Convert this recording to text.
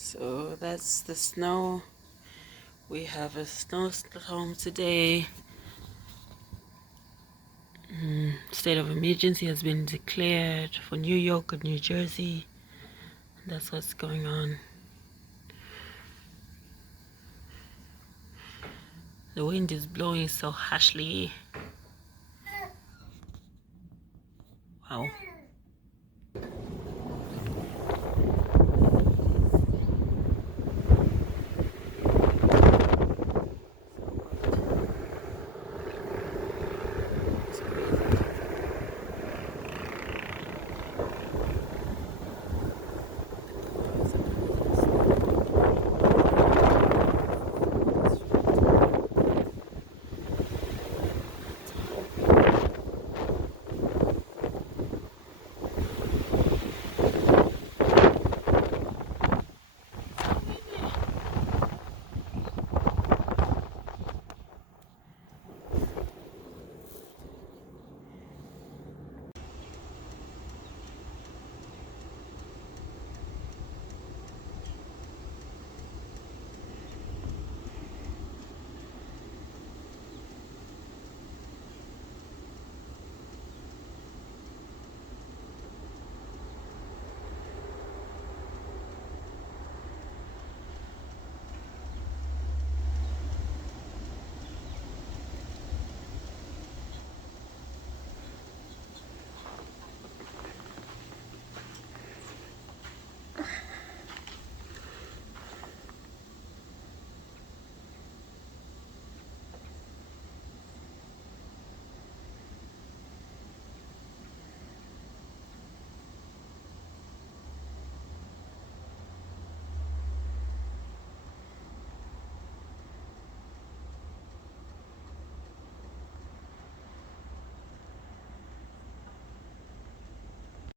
So that's the snow. We have a snowstorm today. State of emergency has been declared for New York and New Jersey. That's what's going on. The wind is blowing so harshly. Wow.